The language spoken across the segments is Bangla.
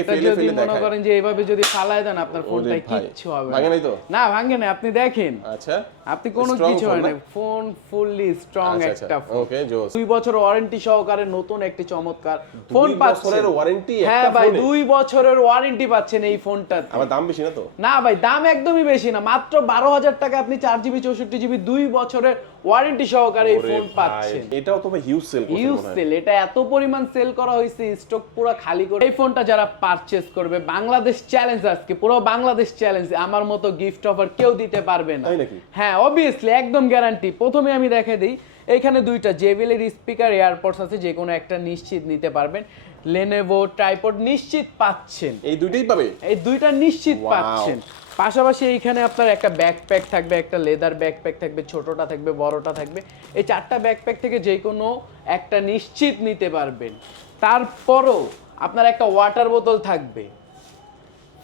এটা যদি মনে করেন যে এইভাবে যদি ফালায় দেন আপনার ফোনটা কিচ্ছু হবে না। ভাঙে নাই তো? না ভাঙে না, আপনি দেখেন। আচ্ছা, আপনি কোনো কিছু হয় না, ফোন ফুললি স্ট্রং একটা ফোন। ওকে, জোস। 2 বছর ওয়ারেন্টি সহকারে নতুন একটি চমৎকার ফোন 2 পাচ্ছেন। বছরের ওয়ারেন্টি একটা হ্যাঁ ভাই, ফোনে? 2 বছরের ওয়ারেন্টি পাচ্ছেন এই ফোনটাতে। আমার দাম বেশি না তো? না ভাই, দাম একদমই বেশি না, মাত্র 12,000 টাকা আপনি 4GB 64GB 2 বছরের ওয়ারেন্টি সহকারে এই ফোন পাচ্ছেন। এটাও তো ভাই হিউজ সেল করছে হিউজ মনে হয়। সেল, এটা এত পরিমাণ সেল করা হয়েছে, স্টক পুরো খালি করে। এই ফোনটা যারা পারচেজ করবে, বাংলাদেশ চ্যালেঞ্জ, আজকে পুরো বাংলাদেশ চ্যালেঞ্জ, আমার মতো গিফট অফার কেউ দিতে পারবে না। তাই নাকি? হ্যাঁ অবভিয়াসলি, একদম গ্যারান্টি। প্রথমে আমি দেখাই দিই, এইখানে দুইটা JBL এর স্পিকার, এয়ারপডস আছে, যে কোনো একটা নিশ্চিত নিতে পারবেন। Lenovo ট্রাইপড নিশ্চিত পাচ্ছেন, এই দুইটাই পাবে? এই দুইটা নিশ্চিত Wow. পাচ্ছেন। পাশাপাশি এইখানে আপনার একটা ব্যাকপ্যাক থাকবে, একটা লেদার ব্যাকপ্যাক থাকবে, ছোটটা থাকবে, বড়টা থাকবে। এই 4টা ব্যাকপ্যাক থেকে যে কোনো একটা নিশ্চিত নিতে পারবেন। তারপরও আপনার একটা ওয়াটার বোতল থাকবে,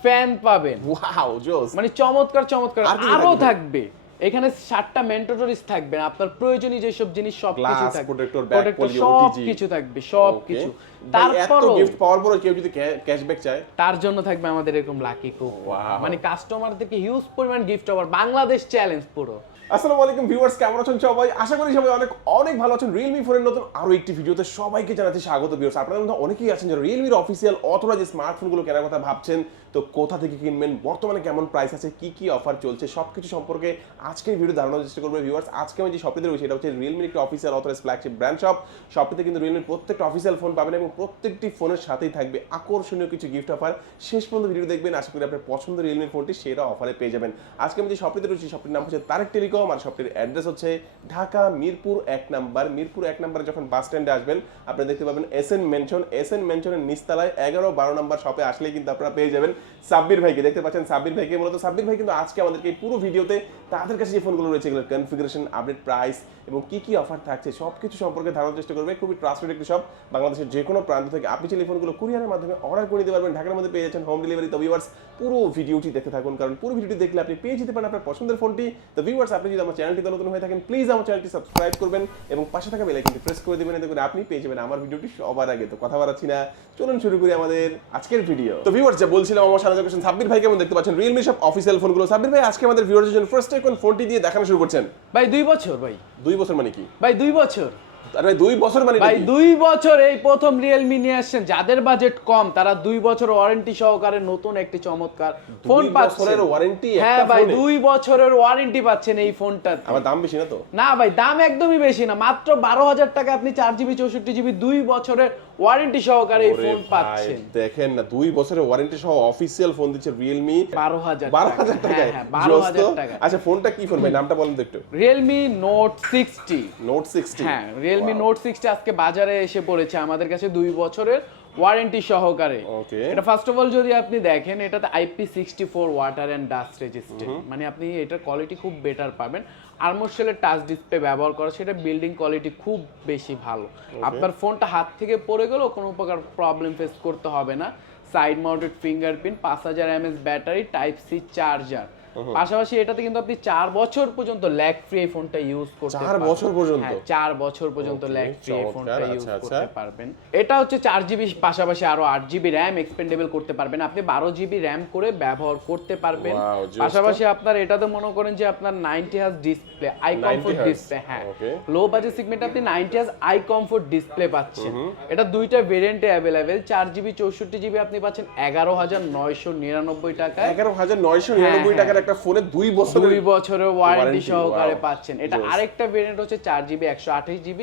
ফ্যান পাবেন, ওয়াও, জোস। মানে চমৎকার চমৎকার। আর কি আরো থাকবে? থাকবে এখানে 7টা ম্যান্ডেটরিজ থাকবে, আপনার প্রয়োজনীয় যেসব জিনিস সবকিছু Glass, থাকবে, protector, back poly, সব OTG কিছু থাকবে, সব কিছু। তারপর তারপরও গিফট পাওয়ার পরে কেউ যদি ক্যাশব্যাক চায়, তার জন্য থাকবে আমাদের এরকম লাকি কুপন। Wow. মানে কাস্টমারদেরকে হিউজ পরিমাণ গিফট অফার, বাংলাদেশ চ্যালেঞ্জ পুরো। আসসালামু আলাইকুম ভিউয়ার্স, কেমন আছেন সবাই? আশা করি সবাই অনেক অনেক ভালো আছেন। Realme ফোনের নতুন আরো একটি ভিডিওতে সবাইকে জানাচ্ছি স্বাগত। ভিউয়ার্স, আপনাদের মধ্যে অনেকেই আছেন যারা Realme এর অফিশিয়াল অথরাইজ স্মার্টফোনগুলো কেনার কথা ভাবছেন। তো কোথা থেকে কিনবেন, বর্তমানে কেমন প্রাইস আছে, কি কি অফার চলছে, সবকিছু সম্পর্কে আজকের ভিডিও ধারণার চেষ্টা করবো। ভিউয়ার্স, আজকে আমি যে শপটিতে রয়েছে এটা হচ্ছে Realme এর একটি official authorise flagship brand shop. শপটিতে কিন্তু Realme এর প্রত্যেকটা অফিশিয়াল ফোন পাবেন এবং প্রত্যেকটি ফোনের সাথেই থাকবে আকর্ষণীয় কিছু গিফট অফার। শেষ পর্যন্ত ভিডিও দেখবেন, আশা করি আপনার পছন্দের Realme এর ফোনটি সেরা অফারে পেয়ে যাবেন। আজকে আমি যে শপটিতে রয়েছি শপটির নাম হচ্ছে তারেক টেলিকম, আর শপটির অ্যাড্রেস হচ্ছে ঢাকা মিরপুর 1 নাম্বার। মিরপুর 1 নাম্বারে যখন বাস স্ট্যান্ডে আসবেন আপনারা দেখতে পাবেন SN মেনশনের নিচতলায় 11-12 নাম্বার শপে আসলেই কিন্তু আপনারা পেয়ে যাবেন সাব্বির ভাইকে। দেখতে পাচ্ছেন সাব্বির ভাইকে। মূলত সাব্বির ভাই কিন্তু আজকে আমাদেরকে পুরো ভিডিওতে তাদের কাছে যে ফোনগুলো রয়েছে এগুলোর কনফিগারেশন, আপডেট প্রাইস এবং কি কি অফার থাকছে সবকিছু সম্পর্কে ধারণার চেষ্টা করবে। খুবই ট্রাস্টেড একটি শপ, বাংলাদেশের যে কোনো প্রান্ত থেকে আপনি চাইলে ফোনগুলো কুরিয়ারের মাধ্যমে অর্ডার করে নিতে পারবেন। ঢাকার মধ্যে পেয়ে যাচ্ছেন হোম ডেলিভারি। তো ভিউয়ার্স, পুরো ভিডিওটি দেখতে থাকুন, কারণ পুরো ভিডিওটি দেখলে আপনি পেয়ে যেতে পারেন আপনার পছন্দের ফোনটি। তো ভিউয়ার্স, আপনি যদি আমার চ্যানেলটিতে নতুন হয়ে থাকেন প্লিজ আমার চ্যানেলটি সাবস্ক্রাইব করবেন এবং পাশে থাকা বেল আইকনটি প্রেস করে দিবেন, এতে করে আপনি পেয়ে যাবেন আমার ভিডিওটি সবার আগে। তো কথা বাড়াচ্ছি না, চলুন শুরু করি আমাদের আজকের ভিডিও। তো ভিউয়ার্স, যা বলছিলাম, আমার সাথে যখন সাব্বির ভাই কেমন দেখতে পাচ্ছেন Realme সব অফিশিয়াল ফোনগুলো। সাব্বির ভাই আজকে আমাদের ভিউয়ারদের জন্য ফার্স্ট কোন ফোনটি দিয়ে দেখানো শুরু করছেন? ভাই 2 বছর। ভাই 2 বছর মানে কি? ভাই 2 বছর। আরে ভাই 2 বছর মানে ভাই কি? 2 বছর এই প্রথম Realme নিয়ে আসছেন। যাদের বাজেট কম তারা 2 বছর ওয়ারেন্টি সহকারে নতুন একটি চমৎকার ফোন 2 পাচ্ছেন। বছরের ওয়ারেন্টি একটা ফোনে? হ্যাঁ ভাই, 2 বছরের ওয়ারেন্টি পাচ্ছেন এই ফোনটাতে। আমার দাম বেশি না তো? না ভাই, দাম একদমই বেশি না, মাত্র 12,000 টাকা আপনি 4GB 64GB 2 বছরের ওয়ারেন্টি সহকারে এই ফোন পাচ্ছেন। দেখেন না, 2 বছরের ওয়ারেন্টি সহ অফিশিয়াল ফোন দিচ্ছে Realme 12,000 টাকায়। হ্যাঁ 12,000 টাকা। আচ্ছা, ফোনটা কি ফোন ভাই, নামটা বলেন তো একটু। Realme Note 60। Note 60? হ্যাঁ, Realme Note 60 আজকে বাজারে এসে পড়েছে আমাদের কাছে 2 বছরের ওয়ারেন্টি সহকারে। ওকে, এটা ফার্স্ট অফ অল যদি আপনি দেখেন, এটাতে IP64 water and dust resistant, মানে আপনি এটার কোয়ালিটি খুব বেটার পাবেন। আর্মোশেলের টাচ ডিসপ্লে ব্যবহার করা, সেটা বিল্ডিং কোয়ালিটি খুব বেশি ভালো। আপনার ফোনটা হাত থেকে পড়ে গেলেও কোনো প্রকার প্রবলেম ফেস করতে হবে না। Side mounted fingerprint, 5000 mAh battery, type C charger. পাশাপাশি এটাতে কিন্তু আপনি 4 বছর পর্যন্ত ল্যাগ ফ্রি এই ফোনটা ইউজ করতে পারবেন। 4 বছর পর্যন্ত? হ্যাঁ 4 বছর পর্যন্ত ল্যাগ ফ্রি এই ফোনটা ইউজ আচ্ছা, করতে পারবেন। এটা হচ্ছে 4GB, পাশাপাশি আরো 8GB RAM এক্সপেন্ডেবল করতে পারবেন। আপনি 12GB RAM করে ব্যবহার করতে পারবেন। Wow, just পাশাপাশি আপনার এটাতে মনে করেন যে আপনার 90Hz display, eye comfort 90 display. হ্যাঁ, Okay. লো বাজেট সেগমেন্টে আপনি 90Hz আই কমফোর্ট ডিসপ্লে পাচ্ছেন। এটা দুইটা ভেরিয়েন্টে अवेलेबल। 4GB 64GB আপনি পাচ্ছেন 11,999 টাকায়। 11,999 টাকার একটা ফোনে 2 বছরের ওয়ারেন্টি সহকারে wow. পাচ্ছেন। এটা আরেকটা ভেরিয়েন্ট হচ্ছে 4GB 128GB,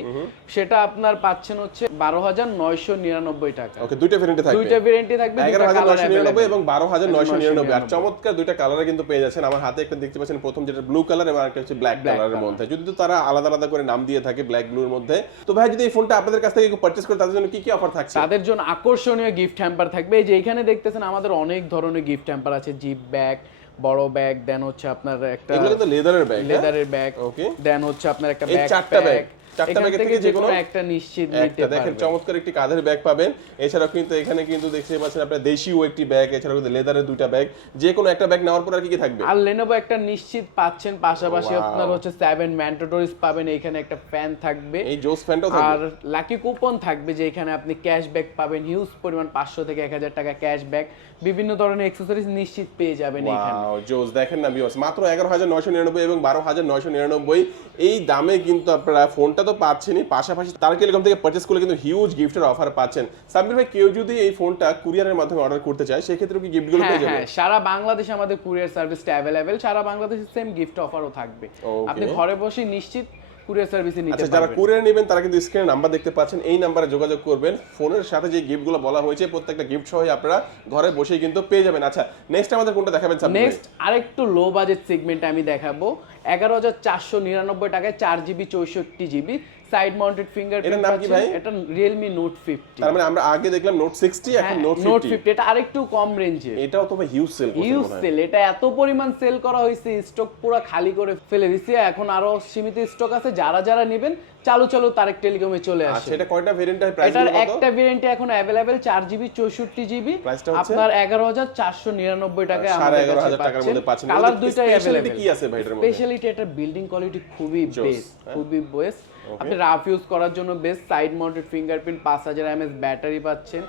সেটা আপনার পাচ্ছেন হচ্ছে 12,999 টাকা। ওকে, দুইটা ভেরিয়েন্টে থাকবে। দুইটা ভেরিয়েন্টে থাকবে, দুইটা কালার 11,999 এবং 12,999। আর 12,999 চমৎকার দুইটা কালারে কিন্তু পেয়ে যাচ্ছেন। আমার হাতে একটা দেখতে পাচ্ছেন, প্রথম যেটা ব্লু কালার এবং আরেকটা হচ্ছে ব্ল্যাক কালারের মধ্যে। যদি তো তারা আলাদা আলাদা করে নাম দিয়ে থাকে ব্ল্যাক ব্লুর মধ্যে। তো ভাই, যদি এই ফোনটা আপনাদের কাছ থেকে কেউ পারচেজ করে তাদের জন্য কি কি অফার থাকছে? তাদের জন্য আকর্ষণীয় গিফট হ্যাম্পার থাকবে। এই যে এখানে দেখতেছেন আমাদের অনেক ধরনের গিফট হ্যাম্পার আছে। জিপ ব্যাগ, বড় ব্যাগ, দেন হচ্ছে আপনার একটা এগুলো কিন্তু লেদারের ব্যাগ। লেদারের ব্যাগ, ওকে, দেন হচ্ছে আপনার একটা এই ব্যাগ, চারটা ব্যাগ। চারটা এখান ব্যাগের থেকে থেকে যে যেকোনো কোনো একটা নিশ্চিত নিতে একটা দেখেন পারবেন। চমৎকার একটি কাঁধের ব্যাগ পাবেন। এছাড়াও কিন্তু এখানে কিন্তু দেখতে পাচ্ছেন আপনার দেশীয় একটি ব্যাগ, এছাড়াও কিন্তু লেদারের দুইটা ব্যাগ, যে কোনো একটা ব্যাগ নেওয়ার পর আর কি কি থাকবে? আর Lenovo একটা নিশ্চিত পাচ্ছেন, পাশাপাশি Wow. আপনার হচ্ছে 7 ম্যান্ডেটরিজ পাবেন, এখানে একটা ফ্যান থাকবে এই জোস ফ্যানটাও আর থাকবে। লাকি কুপন থাকবে, যে এখানে আপনি ক্যাশব্যাক পাবেন হিউজ পরিমাণ 500 থেকে 1000 টাকা ক্যাশব্যাক, বিভিন্ন ধরনের অ্যাকসেসরিজ নিশ্চিত পেয়ে যাবেন এখানে। ওয়াও জোস, দেখেন না ভিউয়ার্স, মাত্র 11999 এবং 12999 এই দামে কিন্তু আপনারা ফোনটা তো পাচ্ছেনই, পাশাপাশি তার টেলিকম থেকে পারচেজ করলে কিন্তু হিউজ গিফটের অফার পাচ্ছেন। সাব্বির ভাই, কেউ যদি এই ফোনটা কুরিয়ারের মাধ্যমে অর্ডার করতে চায় সেক্ষেত্রে কি গিফটগুলো হ্যাঁ পেয়ে যাবে? হ্যাঁ, সারা বাংলাদেশে আমাদের কুরিয়ার সার্ভিসটা অ্যাভেলেবেল, সারা বাংলাদেশে সেম গিফট অফারও থাকবে। Okay. আপনি ঘরে বসে নিশ্চিত কুরিয়ার সার্ভিসে নিতে আচ্ছা, যারা পারবেন। কুরিয়ার নেবেন তারা কিন্তু স্ক্রিনে নাম্বার দেখতে পাচ্ছেন, এই নাম্বারে যোগাযোগ করবেন। ফোনের সাথে যে গিফটগুলো বলা হয়েছে প্রত্যেকটা গিফট সহ আপনারা ঘরে বসেই কিন্তু পেয়ে যাবেন। আচ্ছা, নেক্সট আমাদের কোনটা দেখাবেন সাব্বির ভাই? নেক্সট আরেকটু লো বাজেট সেগমেন্টে আমি দেখাবো 11499 টাকায় 4GB 64GB side mounted fingerprint. এটার নাম কি ভাই? এটা Realme Note 50। তার মানে আমরা আগে দেখলাম নোট 60, এখন নোট নোট 50। 50 এটা আরেকটু কম রেঞ্জে। এটাও তো ভাই হিউজ সেল করছে ইউজ মনে হয়। সেল, এটা এত পরিমাণ সেল করা হয়েছে, স্টক পুরো খালি করে ফেলে দিছি, এখন আরো সীমিত স্টক আছে, যারা যারা নেবেন চালু চালু তারেক টেলিকমে চলে আসে। আচ্ছা, এটা কয়টা ভেরিয়েন্টের প্রাইস এটার কত? একটা ভেরিয়েন্টে এখন अवेलेबल 4GB 64GB, প্রাইসটা হচ্ছে আপনার 11499 টাকায় আমাদের 11,500 কাছে টাকার মধ্যে পাচ্ছেন। কালার দুইটাই স্পেশালিটি अवेलेबल। কি আছে ভাই এটার মধ্যে? স্পেশালিটি এটা বিল্ডিং কোয়ালিটি খুবই বেস্ট, হ্যাঁ। খুবই বেস্ট। আপনি রাফ ইউজ করার জন্য best, side mounted fingerprint, 5000 mAh battery পাচ্ছেন,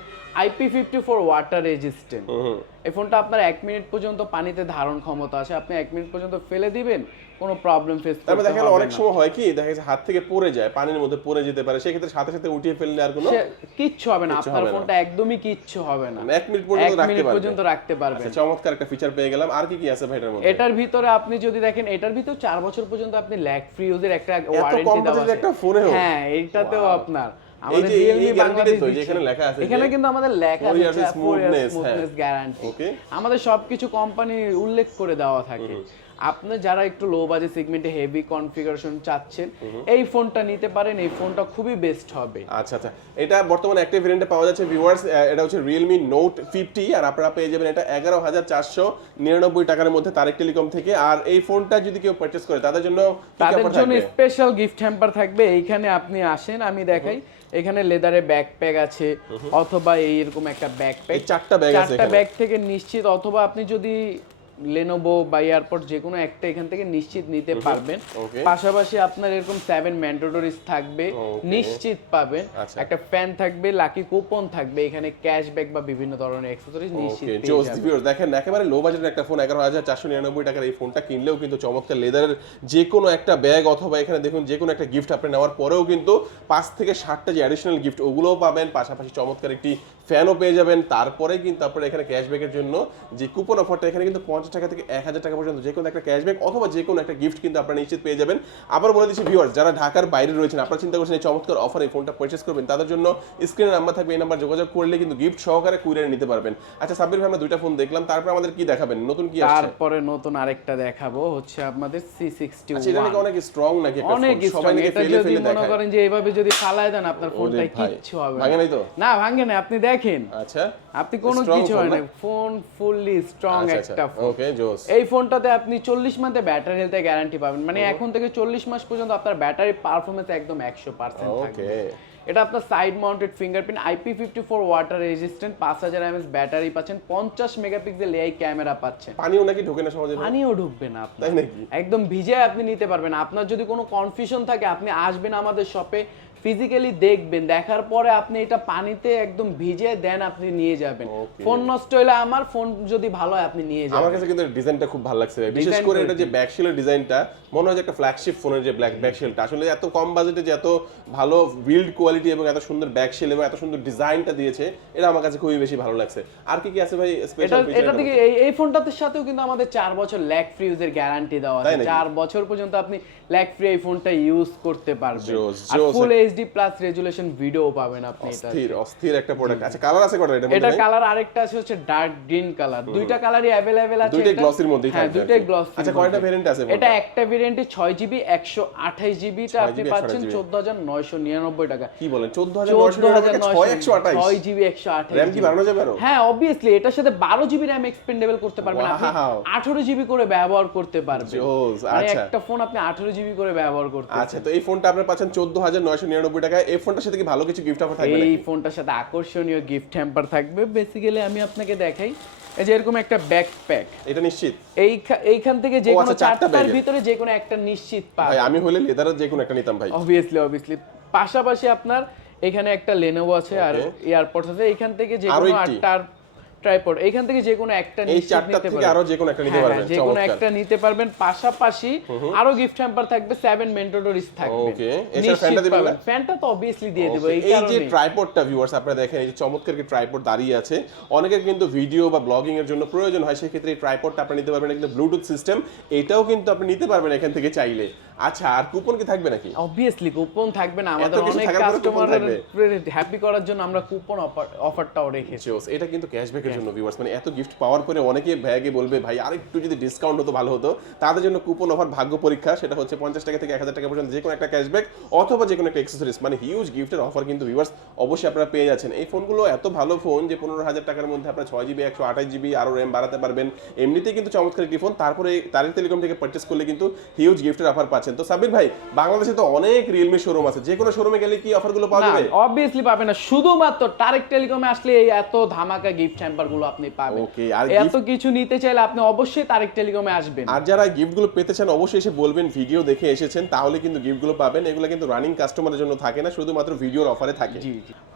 IP54 ওয়াটার রেজিস্ট্যান্ট। এই ফোনটা আপনার 1 মিনিট পর্যন্ত পানিতে ধারণ ক্ষমতা আছে, আপনি 1 মিনিট পর্যন্ত ফেলে দিবেন, কোনো প্রবলেম ফেস তারপরে করতে দেখা গেল হবে অনেক না। সময় হয় কি, দেখা যাচ্ছে হাত থেকে পড়ে যায়, পানির মধ্যে পড়ে যেতে পারে, সেক্ষেত্রে সাথে সাথে উঠিয়ে ফেললে আর কোনো কিচ্ছু হবে না, কিচ্ছু আপনার হবে না। ফোনটা একদমই কিচ্ছু হবে না, 1 মিনিট পর্যন্ত 1 রাখতে মিনিট পারবে। পর্যন্ত রাখতে পারবেন। আচ্ছা, চমৎকার একটা ফিচার পেয়ে গেলাম। আর কি কি আছে ভাই এটার মধ্যে? এটার ভিতরে আপনি যদি দেখেন, এটার ভিতর 4 বছর পর্যন্ত আপনি ল্যাগ ফ্রি ইউজের একটা কম ওয়ারেন্টি দেওয়া বাজেটের আছে। একটা ফোনেও? হ্যাঁ, এইটাতেও Wow. আপনার এই আমাদের যে Realme এই গ্যারান্টিটাই বাংলাদেশ তো দিচ্ছে। যেখানে লেখা আছে, এখানে যে কিন্তু আমাদের লেখা 4 years আছে 4 years smoothness, smoothness হ্যাঁ। গ্যারান্টি। Okay. আমাদের সবকিছু কোম্পানি উল্লেখ করে দেওয়া থাকে। আপনি যারা একটু লো বাজেট সেগমেন্টে হেভি কনফিগারেশন চাচ্ছেন, এই ফোনটা নিতে পারেন, এই ফোনটা খুবই বেস্ট হবে। আচ্ছা আচ্ছা, এটা বর্তমানে একটা ভেরিয়েন্টে পাওয়া যাচ্ছে ভিউয়ার্স, এটা হচ্ছে Realme Note 50, আর আপনারা পেয়ে যাবেন এটা 11499 টাকার মধ্যে তারেক টেলিকম থেকে। আর এই ফোনটা যদি কেউ পারচেজ করে তাদের জন্য কি তাদের অফার জন্য থাকবে? স্পেশাল গিফট হ্যাম্পার থাকবে। এইখানে আপনি আসেন, আমি দেখাই। এখানে লেদারে ব্যাকপ্যাক আছে, অথবা এইরকম একটা ব্যাকপ্যাক, এই চারটা ব্যাগ আছে চারটা এখানে। ব্যাগ থেকে নিশ্চিত, অথবা আপনি যদি Lenovo বা এয়ারপড যে কোনো একটা এখান থেকে নিশ্চিত নিতে পারবেন। Okay. পাশাপাশি আপনার এরকম 7 ম্যান্ডেটরিজ থাকবে, Okay. নিশ্চিত পাবেন। আচ্ছা। একটা ফ্যান থাকবে, লাকি কুপন থাকবে, এখানে ক্যাশব্যাক বা বিভিন্ন ধরনের অ্যাকসেসরিজ নিশ্চিত ওকে, পেয়ে জোস যাবেন। ভিউয়ার্স, দেখেন একেবারে লো বাজেটের একটা ফোন, 11499 টাকার এই ফোনটা কিনলেও কিন্তু চমৎকার লেদারের যে কোনো একটা ব্যাগ, অথবা এখানে দেখুন যে কোনো একটা গিফট আপনি নেওয়ার পরেও কিন্তু 5 থেকে 7টা যে অ্যাডিশনাল গিফট ওগুলোও পাবেন, পাশাপাশি চমৎকার একটি ফ্যানও পেয়ে যাবেন। তারপরে কিন্তু আপনারা এখানে ক্যাশব্যাকের জন্য যে কুপন অফারটা, এখানে কিন্তু 50 টাকা থেকে 1000 টাকা পর্যন্ত যে কোনো একটা ক্যাশব্যাক অথবা যে কোনো একটা গিফট কিন্তু আপনারা নিশ্চিত পেয়ে যাবেন। আবার বলে দিচ্ছি ভিউয়ার্স, যারা ঢাকার বাইরে রয়েছেন, আপনারা চিন্তা করছেন এই চমৎকার অফারে এই ফোনটা পারচেজ করবেন, তাদের জন্য স্ক্রিনে নাম্বার থাকবে, এই নাম্বার যোগাযোগ করলে কিন্তু গিফট সহকারে কুরিয়ারে নিতে পারবেন। আচ্ছা সাব্বির ভাই, আমরা দুইটা ফোন দেখলাম, তারপর আমাদের কি দেখাবেন, নতুন কি আসছে? তারপরে নতুন আরেকটা দেখাবো হচ্ছে আমাদের আচ্ছা, এটা নাকি C61। অনেক স্ট্রং নাকি একটা অনেক ফোন, সবাই strong। নাকি এটা ফেলে যদি ফেলে মনে দেখায়। করেন যে এইভাবে যদি ফালায় দেন, আপনার ওরে ফোনটাই ভাই, কিচ্ছু হবে ভাঙে নাই তো? না, ভাঙে না, আপনি দেখেন, আচ্ছা, আপনি কোনো Strong কিছু phone হয় না, না? ফোন ফুললি স্ট্রং একটা ফোন। ওকে, জোস। এই ফোনটাতে আপনি 40 মাসে ব্যাটারি হেলথে গ্যারান্টি পাবেন, মানে এখন থেকে 40 মাস পর্যন্ত আপনার ব্যাটারি পারফরম্যান্স একদম 100% থাকবে। ওকে, এটা আপনার side mounted fingerprint, IP54 water resistant, 5000 mAh battery পাচ্ছেন, 50 মেগাপিক্সেল এআই ক্যামেরা পাচ্ছেন। পানিও নাকি ঢোকে না সহজে? পানিও ঢুকবে না আপনার, তাই নাকি? একদম ভিজে আপনি নিতে পারবেন। আপনার যদি কোনো কনফিউশন থাকে, আপনি আসবেন আমাদের শপে, ফিজিক্যালি দেখবেন, দেখার পরে আপনি এটা পানিতে একদম ভিজে দেন আপনি নিয়ে যাবেন। Okay. ফোন নষ্ট হলে আমার, ফোন যদি ভালো হয় আপনি নিয়ে আমার যাবেন। কাছে কিন্তু ডিজাইনটা খুব ভালো লাগছে, বিশেষ Design করে করে এটা যে ব্যাকশেলের ডিজাইনটা, মনে হয় যে একটা ফ্ল্যাগশিপ ফোনের যে ব্ল্যাক ব্যাকশেলটা, আসলে এত কম বাজেটে যে এত ভালো বিল্ড কোয়ালিটি এবং এত সুন্দর ব্যাকশেল এবং এত সুন্দর ডিজাইনটা দিয়েছে, এটা আমার কাছে খুবই বেশি ভালো লাগছে। আর কি কি আছে ভাই এটা স্পেশাল ফিচার? এটা থেকে এই ফোনটাতে সাথেও কিন্তু আমাদের 4 বছর ল্যাগ ফ্রি ইউজের গ্যারান্টি দেওয়া তাই আছে। নাকি? 4 বছর পর্যন্ত আপনি ল্যাগ ফ্রি এই ফোনটা ইউজ করতে পারবেন। জোস, আর জোস। Full HD HD plus resolution video পাবেন আপনি এটা। অস্থির একটা প্রোডাক্ট। আচ্ছা কালার আছে কয়টা এটা? এটা কালার আরেকটা আছে হচ্ছে ডার্ক গ্রিন কালার। দুইটা কালারই अवेलेबल আছে। দুইটাই গ্লসির মধ্যেই থাকবে। হ্যাঁ দুইটাই গ্লসি। আচ্ছা কয়টা ভেরিয়েন্ট আছে? এটা একটা ভেরিয়েন্টে 6GB 128GB টা আপনি পাচ্ছেন 14999 টাকা। কি বলেন 14999 6128 6GB 128 র‍্যাম কি বাড়ানো যাবে আরো? হ্যাঁ অবভিয়াসলি এটার সাথে 12GB র‍্যাম এক্সপেন্ডেবল করতে পারবেন আপনি। 18GB করে ব্যবহার করতে পারবেন। মানে একটা ফোন আপনি 18GB করে ব্যবহার করতে। আচ্ছা তো এই ফোনটা আপনি পাচ্ছেন 14999 টাকায়। এই ফোনটার সাথে কি ভালো কিছু গিফট অফার থাকবে নাকি? এই ফোনটার সাথে আকর্ষণীয় গিফট হ্যাম্পার থাকবে। বেসিক্যালি আমি আপনাকে দেখাই, এই যে এরকম একটা ব্যাকপ্যাক। এটা নিশ্চিত এইখান থেকে যে কোনো চারটার ভিতরে যে কোনো একটা নিশ্চিত পাবেন। ভাই আমি হলে লেদারের যে কোনো একটা নিতাম ভাই। অবভিয়াসলি পাশাপাশি আপনার এখানে একটা লেনোভো আছে আর এয়ারপডস আছে। এইখান থেকে যে কোনো আটটার ট্রাইপড, এইখান থেকে যে কোনো একটা নিশ্চিত নিতে পারবেন। থেকে আরো যে কোনো একটা নিতে পারবেন। যে কোনো একটা নিতে পারবেন। পাশাপাশি আরো গিফট হ্যাম্পার থাকবে, 7 মেন্টোডোরিস থাকবে। ওকে এছাড়া ফ্যানটা দিবেন না? ফ্যানটা তো অবভিয়াসলি দিয়ে দেব। এই যে ট্রাইপডটা ভিউয়ার্স আপনারা দেখেন, এই যে চমৎকার কি ট্রাইপড দাঁড়িয়ে আছে। অনেকের কিন্তু ভিডিও বা ব্লগিং এর জন্য প্রয়োজন হয়, সেই ক্ষেত্রে এই ট্রাইপডটা আপনি নিতে পারবেন। কিন্তু ব্লুটুথ সিস্টেম, এটাও কিন্তু আপনি নিতে পারবেন এখান থেকে চাইলে। আচ্ছা আর কুপন কি থাকবে নাকি? অবভিয়াসলি কুপন থাকবে না। আমাদের অনেক কাস্টমারের হ্যাপি করার জন্য আমরা কুপন অফারটাও রেখেছি। এটা কিন্তু ক্যাশব্যাকের জন্য ভিউয়ার্স, মানে এত গিফট পাওয়ার পরে অনেকে ব্যাগে বলবে ভাই আরেকটু যদি ডিসকাউন্ট হতো ভালো হতো। তাদের জন্য কুপন অফার ভাগ্য পরীক্ষা, সেটা হচ্ছে 50 টাকা থেকে 1000 টাকা পর্যন্ত যে কোনো একটা ক্যাশব্যাক অথবা যে কোনো একটা অ্যাকসেসরিজ, মানে হিউজ গিফটের অফার কিন্তু ভিউয়ার্স অবশ্যই আপনারা পেয়ে যাচ্ছেন। এই ফোনগুলো এত ভালো ফোন যে 15000 টাকার মধ্যে আপনারা 6GB 128GB আরো র‍্যাম বাড়াতে পারবেন। এমনিতেই কিন্তু চমৎকার একটি ফোন, তারপরে তারিক টেলিকম থেকে পারচেজ করলে কিন্তু হিউজ গিফটের অফার পাচ্ছেন। তো সাব্বির ভাই বাংলাদেশে তো অনেক রিয়েলমি শোরুম আছে, যে কোনো শোরুমে গেলে কি অফারগুলো পাওয়া যাবে? অবভিয়াসলি পাবেন না, শুধুমাত্র তারিক টেলিকমে আসলে এই এত ধামাকা গিফট হ্যাম্পার গুলো আপনি পাবেন। ওকে আর এত কিছু নিতে চাইলে আপনি অবশ্যই তারিক টেলিকমে আসবেন। আর যারা গিফটগুলো পেতে চান অবশ্যই এসে বলবেন ভিডিও দেখে এসেছেন, তাহলে কিন্তু গিফটগুলো পাবেন। এগুলো কিন্তু রানিং কাস্টমারের জন্য থাকে না, শুধুমাত্র ভিডিওর অফারে থাকে। জি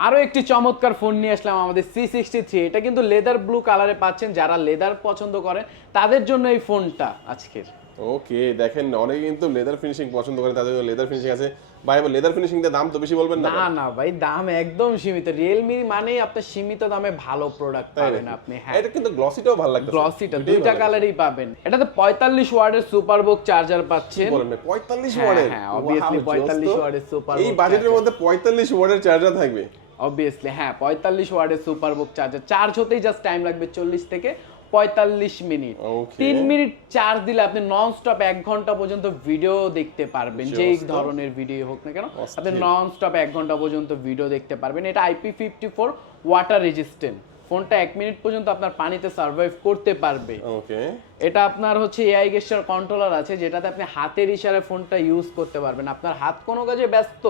আরো একটি চমৎকার ফোন নিয়ে আসলাম আমাদের C63। এটা কিন্তু লেদার ব্লু কালারে পাচ্ছেন। যারা লেদার পছন্দ করেন তাদের জন্য এই ফোনটা আজকের। ওকে দেখেন অনেকে কিন্তু লেদার ফিনিশিং পছন্দ করেন, তাদের জন্য লেদার ফিনিশিং আছে। ভাই লেদার ফিনিশিং এর দাম তো বেশি বলবেন না? না ভাই দাম একদম সীমিত। রিয়েলমি মানে আপনি সীমিত দামে ভালো প্রোডাক্ট পাবেন আপনি। হ্যাঁ এটা কিন্তু গ্লসিটাও ভালো লাগছে। গ্লসিটা দুইটা কালারই পাবেন। এটাতে 45 ওয়াটের সুপারবুক চার্জার পাচ্ছেন। বলেন 45 ওয়াটের? হ্যাঁ অবভিয়াসলি 45 ওয়াটের সুপারবুক। এই বাজেটের মধ্যে 45 ওয়াটের চার্জার থাকবে? অবভিয়াসলি হ্যাঁ 45 ওয়াটের সুপারবুক চার্জার। চার্জ হতেই জাস্ট টাইম লাগবে 40 থেকে 45 মিনিট। 3 মিনিট চার্জ দিলে আপনি নন স্টপ 1 ঘন্টা পর্যন্ত ভিডিও দেখতে পারবেন। যেই ধরনের ভিডিও হোক না কেন আপনি নন স্টপ 1 ঘন্টা পর্যন্ত ভিডিও দেখতে পারবেন। এটা IP54 ওয়াটার রেজিস্ট্যান্ট। ফোনটা 1 মিনিট পর্যন্ত আপনার পানিতে সার্ভাইভ করতে পারবে। ওকে এটা আপনার হচ্ছে এআই গেস্টার কন্ট্রোলার আছে, যেটাতে আপনি হাতের ইশারায় ফোনটা ইউজ করতে পারবেন। আপনার হাত কোনো কাজে ব্যস্ত,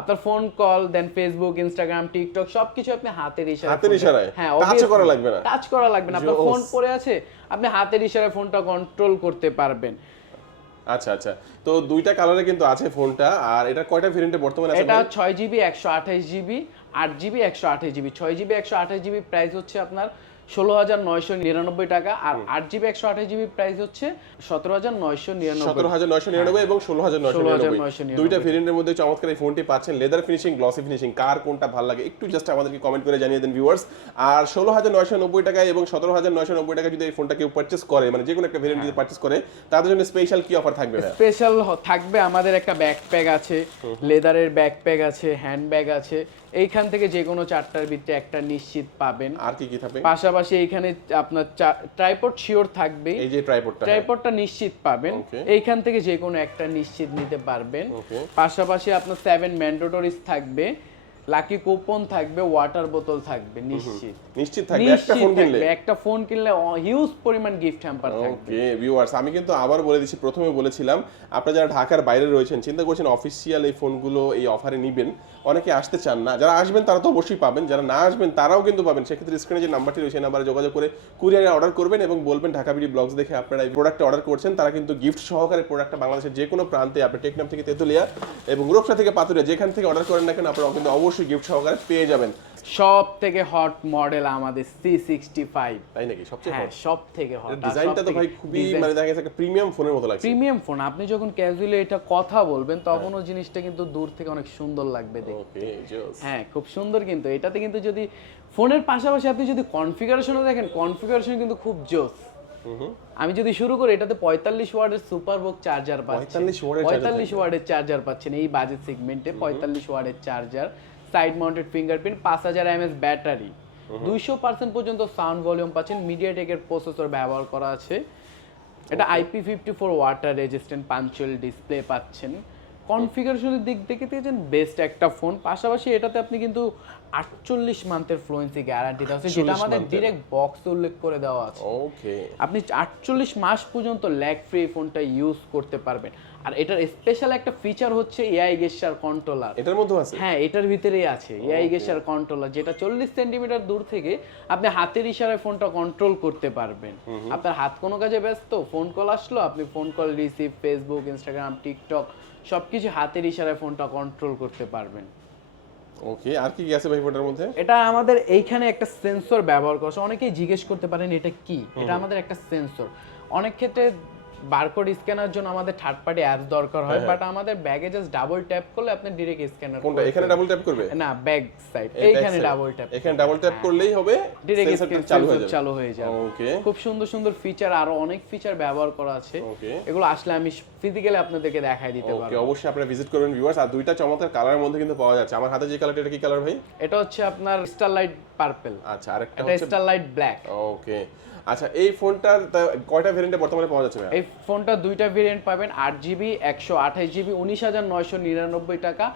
আপনার ফোন কল দেন ফেসবুক ইনস্টাগ্রাম টিকটক সবকিছু আপনি হাতের ইশারায়। হ্যাঁ টাচ করা লাগবে না। টাচ করা লাগবে না, আপনার ফোন পড়ে আছে আপনি হাতের ইশারায় ফোনটা কন্ট্রোল করতে পারবেন। আচ্ছা আচ্ছা তো দুইটা কালারে কিন্তু আছে ফোনটা। আর এটা কয়টা ভেরিয়েন্টে বর্তমানে আছে? এটা 6GB 128GB 8GB 128GB। 6GB 128GB price হচ্ছে আপনার 16999 টাকা। আর 8GB 128GB প্রাইস হচ্ছে 17999। 17999 এবং 16999 দুইটা ভেরিয়েন্টের মধ্যে চমৎকার এই ফোনটি পাচ্ছেন। লেদার ফিনিশিং গ্লসি ফিনিশিং কার কোনটা ভালো লাগে একটু জাস্ট আমাদেরকে কমেন্ট করে জানিয়ে দেন ভিউয়ার্স। আর 16990 টাকা এবং 17990 টাকা যদি এই ফোনটা কেউ পারচেজ করে, মানে যে কোনো একটা ভেরিয়েন্ট যদি পারচেজ করে, তাদের জন্য স্পেশাল কি অফার থাকবে? স্পেশাল থাকবে আমাদের একটা ব্যাকপ্যাক আছে, লেদারের ব্যাকপ্যাক আছে, হ্যান্ডব্যাগ আছে। এইখান থেকে যে কোনো চারটার ভিতরে একটা নিশ্চিত পাবেন। আর কি কি থাকবে? পাশাপাশি এইখানে আপনার ট্রাইপড শিওর থাকবে। এই যে ট্রাইপডটা নিশ্চিত পাবেন। এইখান থেকে যে কোনো একটা নিশ্চিত নিতে পারবেন। পাশাপাশি আপনার 7 ম্যান্ডেটরিজ থাকবে, লাকি কুপন থাকবে, ওয়াটার বোতল থাকবে। নিশ্চিত থাকবে একটা ফোন কিনলে হিউজ পরিমাণ গিফট হ্যাম্পার থাকবে। ওকে ভিউয়ার্স আমি কিন্তু আবার বলে দিচ্ছি, প্রথমে বলেছিলাম আপনারা যারা ঢাকার বাইরে রয়েছেন চিন্তা করছেন অফিসিয়াল এই ফোনগুলো এই অফারে নেবেন, অনেকে আসতে চান না, যারা আসবেন তারা তো অবশ্যই পাবেন, যারা না আসবেন তারাও কিন্তু পাবেন। সেক্ষেত্রে স্ক্রিনে যে নাম্বারটি রয়েছে নাম্বারে যোগাযোগ করে কুরিয়ারে অর্ডার করবেন এবং বলবেন ঢাকা বিডি ব্লগস দেখে আপনারা এই প্রোডাক্টটা অর্ডার করছেন। তারা কিন্তু গিফট সহকারে প্রোডাক্টটা বাংলাদেশের যে কোনো প্রান্তে আপনি টেকনাফ থেকে তেতুলিয়া এবং রূপসা থেকে পাতুরিয়া যেখান থেকে অর্ডার করেন না কেন আপনারা কিন্তু অবশ্যই গিফট সহকারে পেয়ে যাবেন। সব থেকে হট মডেল আমাদের C65। তাই নাকি? সবচেয়ে হট? সব থেকে হট। ডিজাইনটা তো ভাই খুবই মানে দেখা গেছে একটা প্রিমিয়াম ফোনের মতো লাগছে। প্রিমিয়াম ফোন, আপনি যখন ক্যাজুয়ালি এটা কথা বলবেন তখনও জিনিসটা কিন্তু দূর থেকে অনেক সুন্দর লাগবে দেখতে। ওকে জোস। হ্যাঁ খুব সুন্দর। কিন্তু এটাতে কিন্তু যদি ফোনের পাশাপাশি আপনি যদি কনফিগারেশনও দেখেন, কনফিগারেশন কিন্তু খুব জোস। আমি যদি শুরু করি, এটাতে 45 ওয়াটের সুপারবুক চার্জার পাচ্ছেন, 45 ওয়াটের 45 ওয়াটের চার্জার পাচ্ছেন এই বাজেট সেগমেন্টে। 45 ওয়াটের charger, side mounted fingerprint, 5000 mAh battery, 200% পর্যন্ত সাউন্ড ভলিউম পাচ্ছেন, মিডিয়াটেকের প্রসেসর ব্যবহার করা আছে। এটা IP54 water resistant punctual display পাচ্ছেন। কনফিগারেশনের দিক থেকে দেখেছেন বেস্ট একটা ফোন। পাশাপাশি এটাতে আপনি কিন্তু 48 মান্থের ফ্লুয়েন্সি গ্যারান্টি দেওয়া আছে, যেটা আমাদের ডিরেক্ট বক্স উল্লেখ করে দেওয়া আছে। ওকে, আপনি 48 মাস পর্যন্ত ল্যাগ ফ্রি ফোনটা ইউজ করতে পারবেন। আর এটার স্পেশাল একটা ফিচার হচ্ছে এআই গেস্টার কন্ট্রোলার। এটার মধ্যে আছে? হ্যাঁ, এটার ভিতরেই আছে এআই গেস্টার কন্ট্রোলার, যেটা 40 সেন্টিমিটার দূর থেকে আপনি হাতের ইশারায় ফোনটা কন্ট্রোল করতে পারবেন। আপনার হাত কোনো কাজে ব্যস্ত, ফোন কল আসলো, আপনি phone call receive, Facebook, Instagram, TikTok সবকিছু হাতের ইশারায় ফোনটা কন্ট্রোল করতে পারবেন। ওকে, আর কি কি আছে ভাই ফোনটার মধ্যে? এটা আমাদের এইখানে একটা সেন্সর ব্যবহার করা আছে। অনেকেই জিজ্ঞেস করতে পারেন এটা কি। এটা আমাদের একটা সেন্সর। অনেক ক্ষেত্রে বারকোড স্ক্যানার জন্য আমাদের থার্ড পার্টি অ্যাপস দরকার হয়, বাট আমাদের ব্যাগে জাস্ট ডাবল ট্যাপ করলে আপনি ডাইরেক্ট স্ক্যানার কোনটা এখানে ডাবল ট্যাপ করবে? না, ব্যাক সাইড এইখানে ডাবল ট্যাপ, এখানে ডাবল ট্যাপ করলেই হবে, ডাইরেক্ট সেন্সরটা চালু হয়ে যাবে। ওকে, খুব সুন্দর সুন্দর ফিচার, আরো অনেক ফিচার ব্যবহার করা আছে। ওকে, এগুলো আসলে আমি ফিজিক্যালি আপনাদেরকে দেখাই দিতে ওকে, পারবো। অবশ্যই আপনারা ভিজিট করবেন ভিউয়ার্স। আর দুইটা চমৎকার কালারের মধ্যে কিন্তু পাওয়া যাচ্ছে। আমার হাতে যে কালারটা, এটা কি কালার ভাই? এটা হচ্ছে আপনার স্টারলাইট পার্পল। আচ্ছা, আরেকটা এটা হচ্ছে স্টারলাইট ব্ল্যাক। ওকে। আচ্ছা, এই ফোনটার কয়টা ভেরিয়েন্টে বর্তমানে পাওয়া যাচ্ছে ভাই? এই ফোনটা দুইটা ভেরিয়েন্ট পাবেন, 8GB 128GB 19,999 টাকা,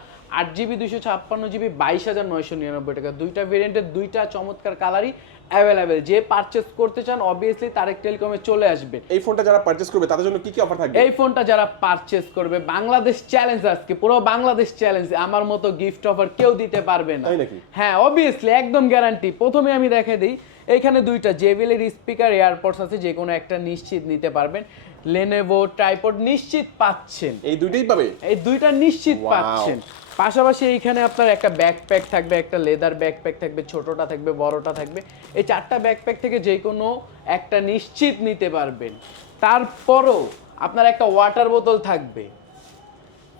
8GB 256GB 22,999 টাকা। দুইটা ভেরিয়েন্টের দুইটা চমৎকার কালারই অ্যাভেলেবেল। যে পারচেজ করতে চান অবভিয়াসলি তারেক টেলিকমে চলে আসবেন। এই ফোনটা যারা পারচেজ করবে তাদের জন্য কি কি অফার থাকবে? এই ফোনটা যারা পারচেজ করবে, বাংলাদেশ চ্যালেঞ্জ, আজকে পুরো বাংলাদেশ চ্যালেঞ্জ, আমার মতো গিফট অফার কেউ দিতে পারবে না। তাই নাকি? হ্যাঁ, অবভিয়াসলি, একদম গ্যারান্টি। প্রথমে আমি দেখাই দিই, এইখানে দুইটা JBL এর স্পিকার, এয়ারপডস আছে, যে কোনো একটা নিশ্চিত নিতে পারবেন। Lenovo ট্রাইপড নিশ্চিত পাচ্ছেন, এই দুইটাই পাবে? এই দুইটা নিশ্চিত Wow. পাচ্ছেন। পাশাপাশি এইখানে আপনার একটা ব্যাকপ্যাক থাকবে, একটা লেদার ব্যাকপ্যাক থাকবে, ছোটটা থাকবে, বড়টা থাকবে। এই চারটা ব্যাকপ্যাক থেকে যে কোনো একটা নিশ্চিত নিতে পারবেন। তারপরও আপনার একটা ওয়াটার বোতল থাকবে,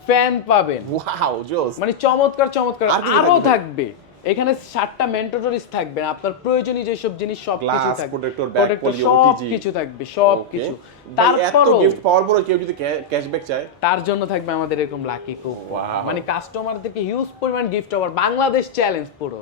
ফ্যান পাবেন, ওয়াও, জোস। মানে চমৎকার চমৎকার। আর কি আরো থাকবে? থাকবে এখানে 7টা ম্যান্ডেটরিজ থাকবে, আপনার প্রয়োজনীয় যেসব জিনিস সবকিছু Glass, থাকবে, protector, back poly, সবকিছু থাকবে, সবকিছু। তারপরও তারপরও গিফট পাওয়ার পরে কেউ যদি ক্যাশব্যাক চায়, তার জন্য থাকবে আমাদের এরকম লাকি কুপন। Wow. মানে কাস্টমারদেরকে হিউজ পরিমাণ গিফট অফার, বাংলাদেশ চ্যালেঞ্জ পুরো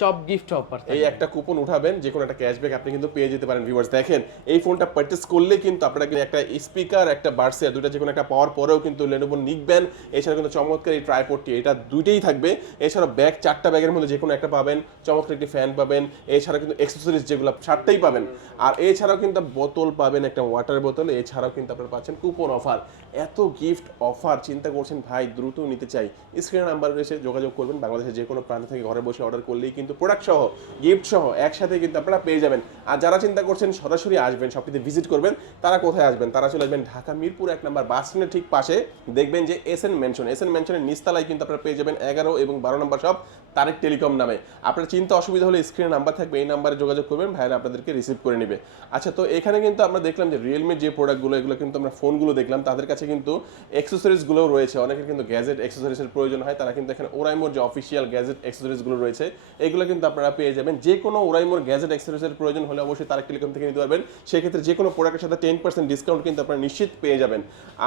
সব গিফট অফার। এই একটা কুপন উঠাবেন, যে কোনো একটা ক্যাশব্যাক আপনি কিন্তু পেয়ে যেতে পারেন ভিউয়ার্স। দেখেন, এই ফোনটা পারচেজ করলে কিন্তু আপনারা কিন্তু একটা স্পিকার, একটা বার্সিয়া, দুইটা যে কোনো একটা পাওয়ার পরেও কিন্তু Lenovo নিকবেন। এছাড়া কিন্তু চমৎকার এই ট্রাইপডটি, এটা দুইটাই থাকবে। এছাড়া ব্যাগ, 4টা ব্যাগের মধ্যে যে কোনো একটা পাবেন, চমৎকার একটি ফ্যান পাবেন। এছাড়া কিন্তু অ্যাকসেসরিজ যেগুলো 7টাই পাবেন। আর এছাড়াও কিন্তু বোতল পাবেন, একটা ওয়াটার বোতল। এছাড়াও কিন্তু আপনারা পাচ্ছেন কুপন অফার। এত গিফট অফার চিন্তা করছেন ভাই দ্রুত নিতে চাই, স্ক্রিনে নাম্বার রয়েছে, যোগাযোগ করবেন। বাংলাদেশের যে কোনো প্রান্ত থেকে ঘরে বসে অর্ডার করলেই কিন্তু প্রোডাক্ট সহ, গিফট সহ একসাথে কিন্তু আপনারা পেয়ে যাবেন। আর যারা চিন্তা করছেন সরাসরি আসবেন, শপটিতে ভিজিট করবেন, তারা কোথায় আসবেন? তারা চলে আসবেন ঢাকা মিরপুর 1 নম্বর বাস স্ট্যান্ডের ঠিক পাশে দেখবেন যে SN মেনশন। SN মেনশনের নিচতলায় কিন্তু আপনারা পেয়ে যাবেন 11 এবং 12 নম্বর শপ, তারেক টেলিকম নামে। আপনার চিন্তা অসুবিধা হলে স্ক্রিনে নাম্বার থাকবে, এই নাম্বারে যোগাযোগ করবেন, ভাইরা আপনাদেরকে রিসিভ করে নেবে। আচ্ছা, তো এখানে কিন্তু আমরা দেখলাম যে রিয়েলমির যে প্রোডাক্টগুলো, এগুলো কিন্তু আমরা ফোনগুলো দেখলাম, তাদের কাছে কিন্তু অ্যাক্সেসরিজগুলোও রয়েছে। অনেকের কিন্তু গ্যাজেট অ্যাক্সেসরিজের প্রয়োজন হয়, তারা কিন্তু এখানে ওরাইমোর যে অফিসিয়াল গ্যাজেট অ্যাক্সেসরিজগুলো রয়েছে, এগুলো কিন্তু আপনারা পেয়ে যাবেন। যে কোনো ওরাইমোর গ্যাজেট অ্যাক্সেসরিজের প্রয়োজন হলে অবশ্যই তারেক টেলিকম থেকে নিতে পারবেন। সেক্ষেত্রে যে কোনো প্রোডাক্টের সাথে 10% ডিসকাউন্ট কিন্তু আপনারা নিশ্চিত পেয়ে যাবেন।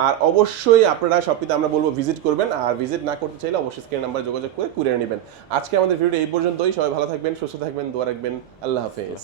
আর অবশ্যই আপনারা শপটিতে আমরা বলবো ভিজিট করবেন, আর ভিজিট না করতে চাইলে অবশ্যই স্ক্রিন নাম্বার যোগাযোগ করে কুরিয়ার নেবেন। আজকে আমাদের ভিডিও এই পর্যন্তই। সবাই ভালো থাকবেন, সুস্থ থাকবেন, দোয়া রাখবেন। আল্লাহ হাফেজ।